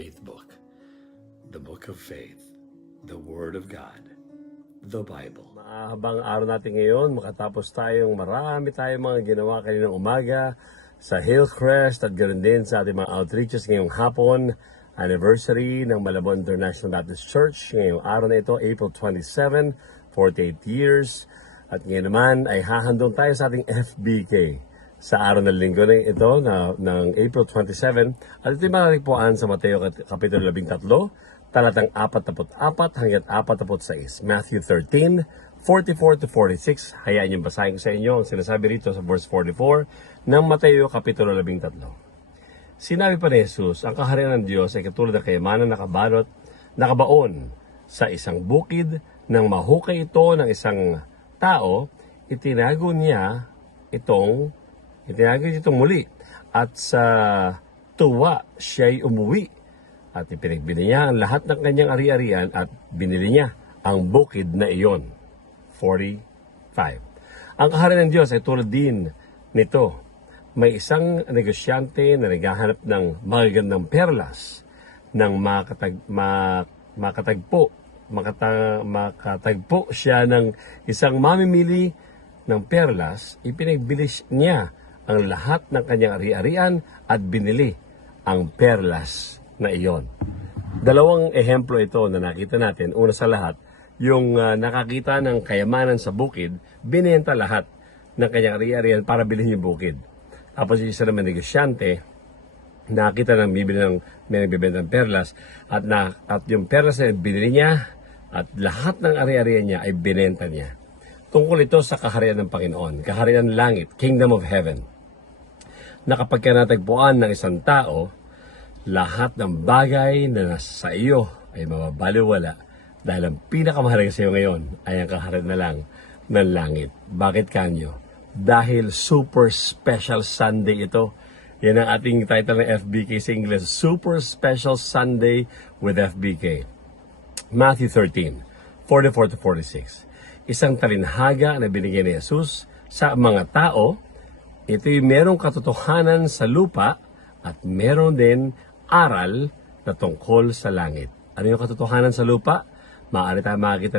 faith book, the book of faith, the Word of God, the Bible. Mahabang araw natin ngayon, makatapos marami tayong mga ginawa kaninang umaga sa Hillcrest at ganoon din sa ating mga outreaches ngayong hapon, anniversary ng Malabon International Baptist Church. Ngayong araw na ito, April 27, 48 years. At ngayon naman ay hahandong tayo sa ating FBK sa araw ng linggo na ito ng April 27. At ito yung matatagpuan sa Mateo Kapitulo 13, talatang 44 hanggang 46. Matthew 13, 44 to 46. Hayaan niyong basahin ko sa inyo ang sinasabi rito sa verse 44 ng Mateo Kapitulo 13. Sinabi pa ni Jesus, ang kaharian ng Diyos ay katulad ng kayamanan nakabaon sa isang bukid. Nang mahukay ito ng isang tao, itinago itong muli. At sa tuwa, siya'y umuwi. At ipinagbili niya ang lahat ng kanyang ari-arian at binili niya ang bukid na iyon. 45. Ang kaharian ng Diyos ay tulad din nito. May isang negosyante na naghahanap ng magagandang perlas nang makatagpo siya ng isang mamimili ng perlas. Ipinagbili niya ang lahat ng kanyang ari-arian at binili ang perlas na iyon. Dalawang ehemplo ito na nakita natin. Una sa lahat, yung nakakita ng kayamanan sa bukid, binenta lahat ng kanyang ari-arian para bilhin yung bukid. Tapos yung isa naman negosyante, nakita ng bibili may nagbibenta ng perlas at yung perlas na binili niya at lahat ng ari-arian niya ay binenta niya. Tungkol ito sa kaharian ng Panginoon, kaharian ng langit, Kingdom of Heaven, na kapag natagpuan ng isang tao, lahat ng bagay na nasa sa iyo ay mababaliwala dahil ang pinakamahalaga sa iyo ngayon ay ang kaharian na lang ng langit. Bakit kanyo? Dahil Super Special Sunday ito. Yan ang ating title ng FBK sa English, Super Special Sunday with FBK. Matthew 13, 44 to 46. Isang talinhaga na binigyan ni Jesus sa mga tao. Ito'y merong katotohanan sa lupa at meron din aral na tungkol sa langit. Ano yung katotohanan sa lupa? Maaari tayo makakita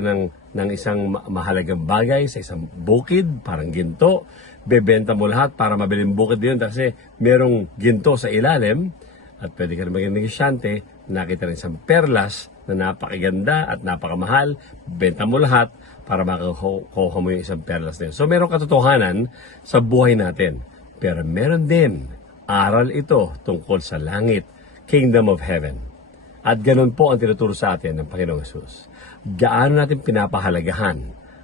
ng isang mahalagang bagay sa isang bukid, parang ginto. Bebenta mo lahat para mabiling bukid yun kasi merong ginto sa ilalim. At pwede ka rin maging negosyante, nakita rin isang perlas na napakaganda at napakamahal. Benta mo lahat para makakuha mo yung isang perlas na yun. So merong katotohanan sa buhay natin. Pero meron din aral ito tungkol sa langit, Kingdom of Heaven. At ganun po ang tinuturo sa atin ng Panginoong Jesus. Gaano natin pinapahalagahan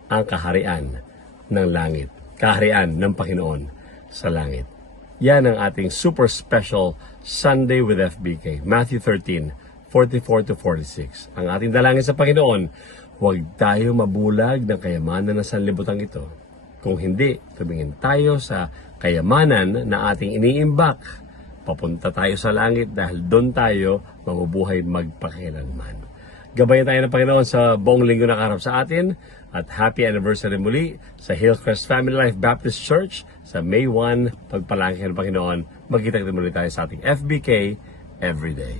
ang kaharian ng langit, kaharian ng Panginoon sa langit. Yan ang ating super special Sunday with FBK, Matthew 13, 44 to 46. Ang ating dalangin sa Panginoon, huwag tayo mabulag ng kayamanan ng sanlibutan ito. Kung hindi, tumingin tayo sa kayamanan na ating iniimbak. Papunta tayo sa langit dahil doon tayo mabubuhay magpakailanman. Gabayan tayo ng Panginoon sa buong linggo na karap sa atin at happy anniversary muli sa Hillcrest Family Life Baptist Church sa May 1. Pagpalangin ng Panginoon, magkita muli tayo sa ating FBK Everyday.